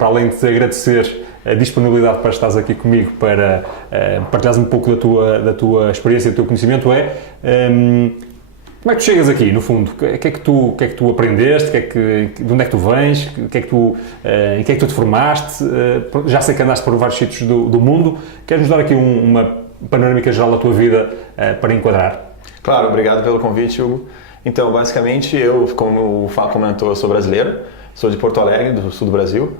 para além de te agradecer a disponibilidade para estares aqui comigo, para partilhares um pouco da tua experiência e do teu conhecimento, como é que tu chegas aqui, no fundo? O que é que tu aprendeste? De onde é que tu vens? Em que é que tu te formaste? Já sei que andaste por vários sítios do mundo. Queres-nos dar aqui uma panorâmica geral da tua vida para enquadrar? Claro, obrigado pelo convite, Hugo. Então, basicamente, eu, como o Fá comentou, eu sou brasileiro, sou de Porto Alegre, do sul do Brasil.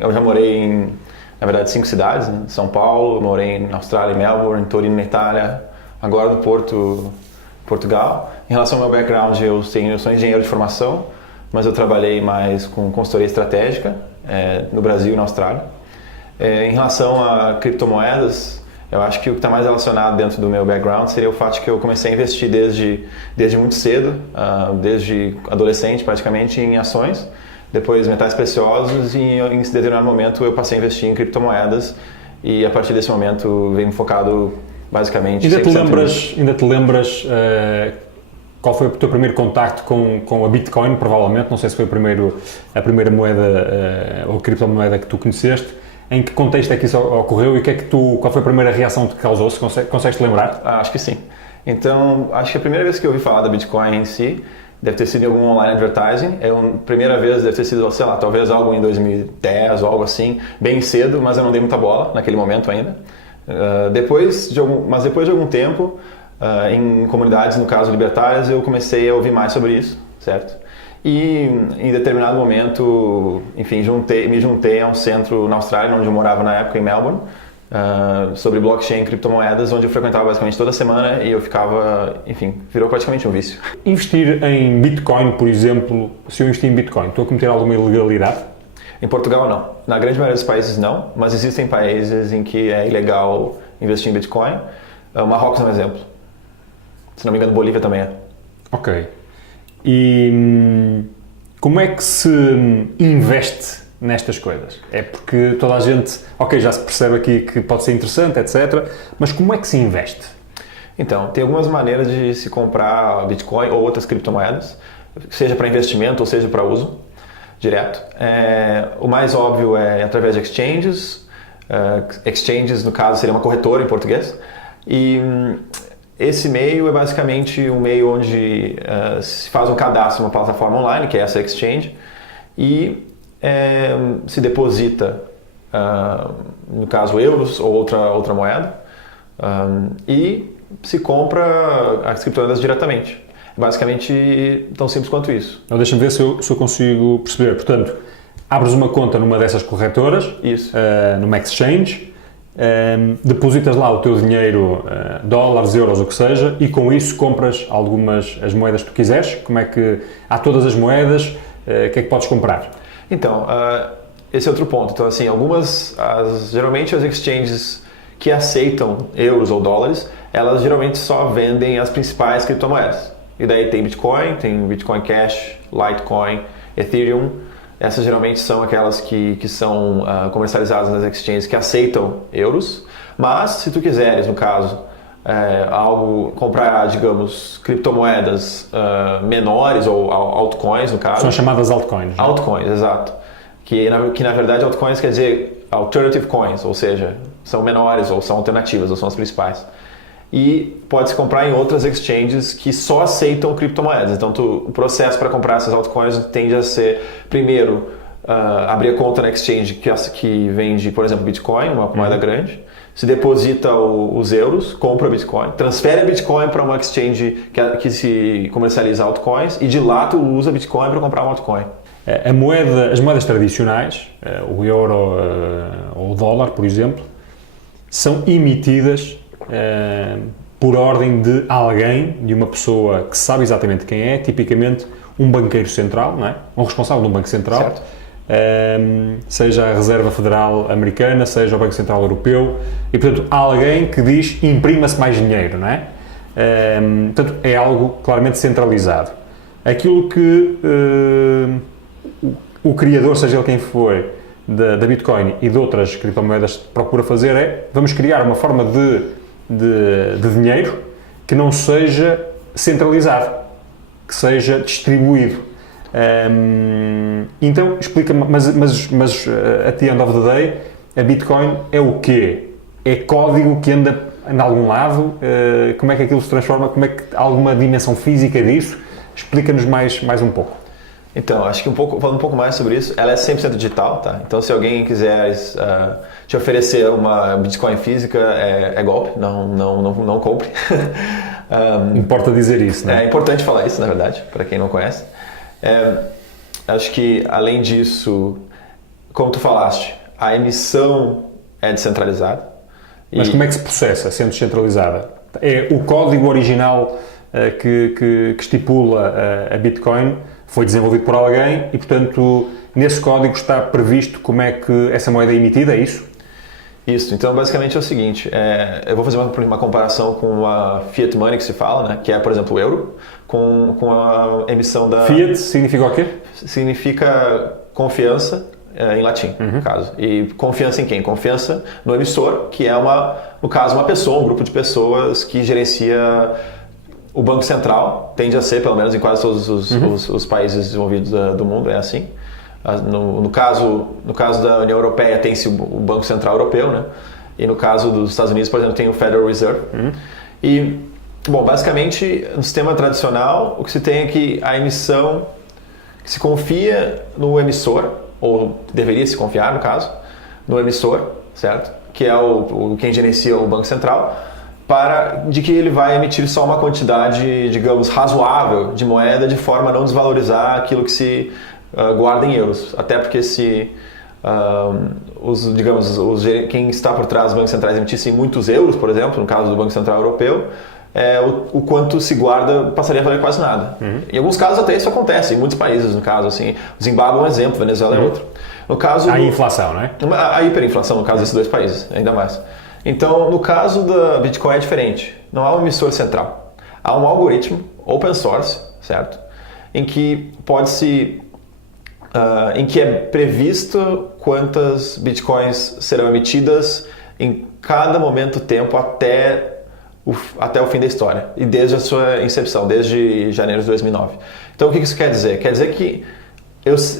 Eu já morei em, na verdade, 5 cidades, né? São Paulo, morei na Austrália, em Melbourne, Torino, na Itália, agora no Portugal. Em relação ao meu background, eu sou engenheiro de formação, mas eu trabalhei mais com consultoria estratégica no Brasil e na Austrália. Em relação a criptomoedas, eu acho que o que está mais relacionado dentro do meu background seria o fato de que eu comecei a investir desde muito cedo, desde adolescente praticamente, em ações, depois metais preciosos e em determinado momento eu passei a investir em criptomoedas e a partir desse momento venho focado basicamente... Ainda te lembras qual foi o teu primeiro contacto com a Bitcoin, provavelmente, não sei se foi a primeira moeda ou criptomoeda que tu conheceste, em que contexto é que isso ocorreu e qual foi a primeira reação que te causou, se consegues te lembrar? Acho que sim. Então, acho que a primeira vez que eu ouvi falar da Bitcoin em si, deve ter sido em algum online advertising, a primeira vez deve ter sido, sei lá, talvez algo em 2010 ou algo assim, bem cedo, mas eu não dei muita bola naquele momento ainda. Depois de algum tempo, em comunidades, no caso libertárias, eu comecei a ouvir mais sobre isso, certo? E em determinado momento, enfim, me juntei a um centro na Austrália, onde eu morava na época, em Melbourne, sobre blockchain e criptomoedas, onde eu frequentava basicamente toda semana e eu ficava, enfim, virou praticamente um vício. Investir em Bitcoin, por exemplo, se eu investir em Bitcoin, estou a cometer alguma ilegalidade? Em Portugal, não. Na grande maioria dos países, não, mas existem países em que é ilegal investir em Bitcoin. Marrocos é um exemplo. Se não me engano, Bolívia também é. Ok. E como é que se investe nestas coisas? É porque toda a gente, já se percebe aqui que pode ser interessante, etc. Mas como é que se investe? Então, tem algumas maneiras de se comprar Bitcoin ou outras criptomoedas, seja para investimento ou seja para uso direto. O mais óbvio é através de exchanges. Exchanges, no caso, seria uma corretora em português. E esse meio é basicamente um meio onde se faz um cadastro numa plataforma online, que é essa exchange, e se deposita, no caso, euros ou outra moeda, e se compra as criptomoedas diretamente. Basicamente, tão simples quanto isso. Então, deixa-me ver se eu consigo perceber. Portanto, abres uma conta numa dessas corretoras, numa exchange, depositas lá o teu dinheiro, dólares, euros, o que seja, e com isso compras as moedas que tu quiseres. Como é que há todas as moedas, o que é que podes comprar? Então, esse é outro ponto. Então, assim, geralmente as exchanges que aceitam euros ou dólares, elas geralmente só vendem as principais criptomoedas. E daí tem Bitcoin Cash, Litecoin, Ethereum. Essas geralmente são aquelas que são comercializadas nas exchanges que aceitam euros. Mas se tu quiseres, no caso, comprar, digamos, criptomoedas menores ou altcoins, no caso. São chamadas altcoins. Altcoins, exato. Que na verdade altcoins quer dizer alternative coins, ou seja, são menores ou são alternativas ou são as principais. E pode-se comprar em outras exchanges que só aceitam criptomoedas. Então, o processo para comprar essas altcoins tende a ser, primeiro, abrir a conta na exchange que vende, por exemplo, Bitcoin, uma moeda grande, se deposita os euros, compra Bitcoin, transfere Bitcoin para uma exchange que se comercializa altcoins e de lá tu usa Bitcoin para comprar uma altcoin. As moedas tradicionais, o euro ou o dólar, por exemplo, são emitidas por ordem de alguém, de uma pessoa que sabe exatamente quem é, tipicamente um banqueiro central, não é? Um responsável de um banco central, seja a Reserva Federal Americana, seja o Banco Central Europeu, e portanto alguém que diz imprima-se mais dinheiro, não é? Portanto é algo claramente centralizado. Aquilo que o criador, seja ele quem for, da Bitcoin e de outras criptomoedas procura fazer vamos criar uma forma de dinheiro que não seja centralizado, que seja distribuído. Então, explica-me, mas at the end of the day, a Bitcoin é o quê? É código que anda em algum lado? Como é que aquilo se transforma? Como é que há alguma dimensão física disso? Explica-nos mais um pouco. Então, acho que falando um pouco mais sobre isso, ela é 100% digital, tá? Então, se alguém quiser te oferecer uma Bitcoin física, é golpe, não compre. Importa dizer isso, né? É importante falar isso, na verdade, para quem não conhece. Acho que, além disso, como tu falaste, a emissão é descentralizada. Mas como é que se processa, sendo descentralizada? É o código original que estipula a Bitcoin foi desenvolvido por alguém e, portanto, nesse código está previsto como é que essa moeda é emitida, é isso? Isso, então basicamente é o seguinte, eu vou fazer uma comparação com a Fiat Money que se fala, né, que é, por exemplo, o euro, com a emissão da... Fiat significa o quê? Significa confiança em latim, no caso. E confiança em quem? Confiança no emissor, que é, no caso, uma pessoa, um grupo de pessoas que gerencia o Banco Central, tende a ser, pelo menos em quase todos os países desenvolvidos do mundo, é assim. No caso da União Europeia tem-se o Banco Central Europeu, né? E no caso dos Estados Unidos, por exemplo, tem o Federal Reserve. E, bom, basicamente, no sistema tradicional, o que se tem é que a emissão, que se confia no emissor, ou deveria se confiar, no caso, no emissor, certo? Que é quem gerencia o Banco Central, de que ele vai emitir só uma quantidade, digamos, razoável de moeda, de forma a não desvalorizar aquilo que se guarda em euros. Até porque se quem está por trás dos bancos centrais emitissem muitos euros, por exemplo, no caso do Banco Central Europeu, o quanto se guarda passaria a valer quase nada. Em alguns casos até isso acontece, em muitos países, no caso, assim, o Zimbábue é um exemplo, Venezuela é outro. No caso a inflação, não é? A hiperinflação, no caso desses dois países, ainda mais. Então, no caso da Bitcoin é diferente. Não há um emissor central. Há um algoritmo open source, certo? Em que em que é previsto quantas Bitcoins serão emitidas em cada momento tempo até o fim da história. E desde a sua incepção, desde janeiro de 2009. Então, o que isso quer dizer? Quer dizer que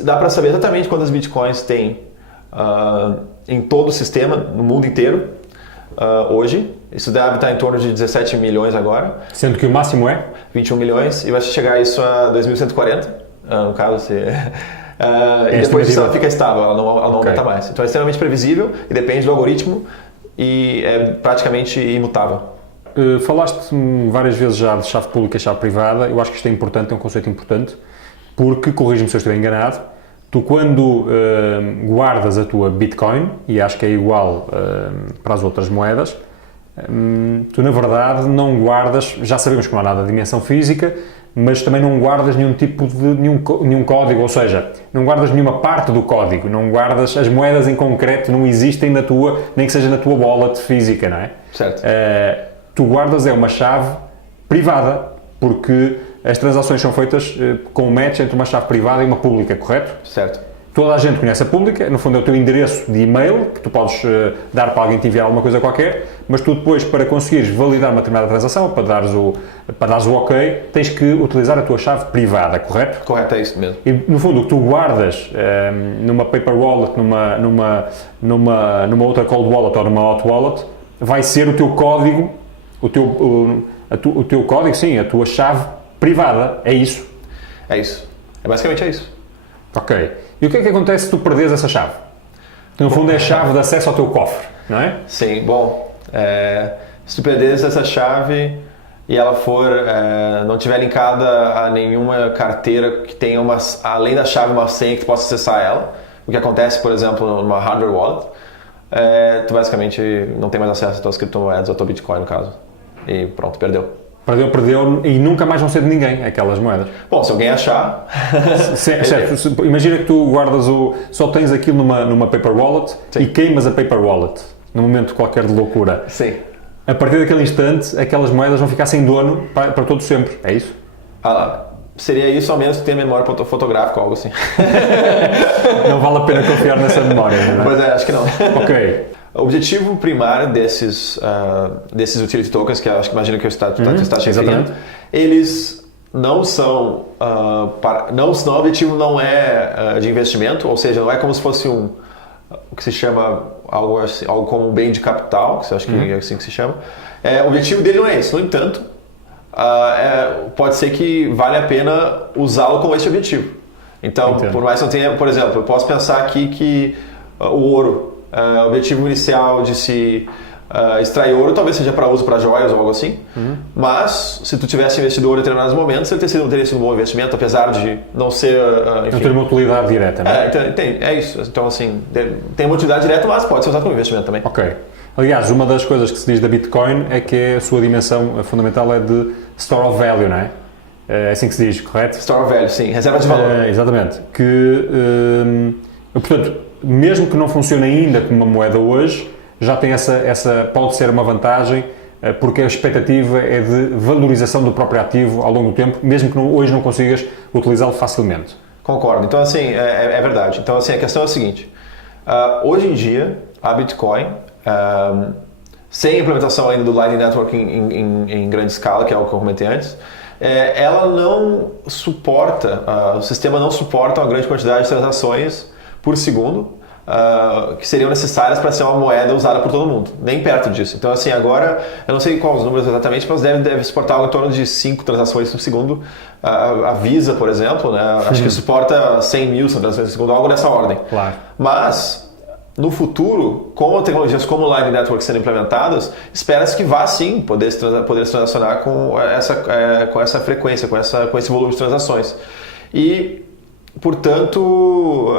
dá para saber exatamente quantas Bitcoins tem em todo o sistema, no mundo inteiro, hoje. Isso deve estar em torno de 17 milhões agora. Sendo que o máximo é? 21 milhões e vai chegar isso a 2140, no caso. E depois disso ela fica estável, ela não aumenta mais. Então é extremamente previsível e depende do algoritmo e é praticamente imutável. Falaste várias vezes já de chave pública e chave privada. Eu acho que isto é importante, é um conceito importante, porque, corrige-me se eu estiver enganado, tu quando guardas a tua Bitcoin, e acho que é igual para as outras moedas, tu na verdade não guardas, já sabemos que não há nada de dimensão física, mas também não guardas nenhum tipo de nenhum código, ou seja, não guardas nenhuma parte do código, não guardas as moedas em concreto, não existem na tua, nem que seja na tua wallet física, não é? Certo. Tu guardas uma chave privada, porque as transações são feitas com um match entre uma chave privada e uma pública, correto? Certo. Toda a gente conhece a pública, no fundo é o teu endereço de e-mail, que tu podes dar para alguém te enviar alguma coisa qualquer, mas tu depois, para conseguires validar uma determinada transação, para dares o ok, tens que utilizar a tua chave privada, correto? Correto, é isso mesmo. E no fundo o que tu guardas numa paper wallet, numa outra cold wallet ou numa hot wallet, vai ser o teu código, o teu código, sim, a tua chave privada, é isso? É isso. Basicamente é isso. Ok. E o que é que acontece se tu perdes essa chave? No fundo é a chave de acesso ao teu cofre, não é? Sim, bom, se tu perderes essa chave e ela não estiver linkada a nenhuma carteira que tenha além da chave, uma senha que tu possa acessar ela, o que acontece, por exemplo, numa hardware wallet, tu basicamente não tem mais acesso às tuas criptomoedas, ao teu Bitcoin, no caso. E pronto, perdeu. Perdeu e nunca mais vão ser de ninguém, aquelas moedas. Bom, se alguém achar... certo. Imagina que tu guardas só tens aquilo numa paper wallet. Sim. E queimas a paper wallet, num momento qualquer de loucura. Sim. A partir daquele instante, aquelas moedas vão ficar sem dono para todo sempre, é isso? Seria isso, ao menos que tenha memória fotográfica ou algo assim. Não vale a pena confiar nessa memória, não é? Pois acho que não. Ok. O objetivo primário desses utility tokens, que imagino que tu está referindo, eles não são, não, o objetivo não é de investimento, ou seja, não é como se fosse o que se chama algo como um bem de capital, que eu acho que é assim que se chama. O objetivo dele não é esse. No entanto, pode ser que vale a pena usá-lo com esse objetivo. Então, por mais que não tenha, por exemplo, eu posso pensar aqui que o ouro, o objetivo inicial de se extrair ouro talvez seja para uso para joias ou algo assim, mas se tu tivesse investido ouro em determinados momentos, ele teria sido um bom investimento, apesar de não ser... enfim. Não ter uma utilidade direta, não é? É isso. Então, assim, tem uma utilidade direta, mas pode ser usado como investimento também. Ok. Aliás, uma das coisas que se diz da Bitcoin é que a sua dimensão fundamental é de store of value, não é? É assim que se diz, correto? Store of value, sim. Reserva de valor. Exatamente. Portanto, mesmo que não funcione ainda como uma moeda hoje, já tem pode ser uma vantagem, porque a expectativa é de valorização do próprio ativo ao longo do tempo, mesmo que hoje não consigas utilizá-lo facilmente. Concordo. Então, assim, é verdade. Então, assim, a questão é a seguinte. Hoje em dia, a Bitcoin, sem a implementação ainda do Lightning Network em grande escala, que é o que eu comentei antes, ela não suporta, o sistema não suporta uma grande quantidade de transações por segundo, que seriam necessárias para ser uma moeda usada por todo mundo, nem perto disso. Então, assim, agora, eu não sei quais os números exatamente, mas deve suportar algo em torno de 5 transações por segundo. A Visa, por exemplo, né, acho que suporta 100 mil transações por segundo, algo nessa ordem. Claro. Mas, no futuro, com tecnologias como o Lightning Network sendo implementadas, espera-se que vá sim poder se transacionar com essa frequência, com esse volume de transações. E, portanto,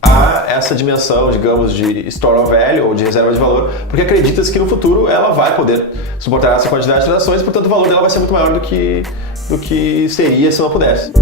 há essa dimensão, digamos, de store of value ou de reserva de valor, porque acredita-se que no futuro ela vai poder suportar essa quantidade de transações, portanto o valor dela vai ser muito maior do que seria se não pudesse.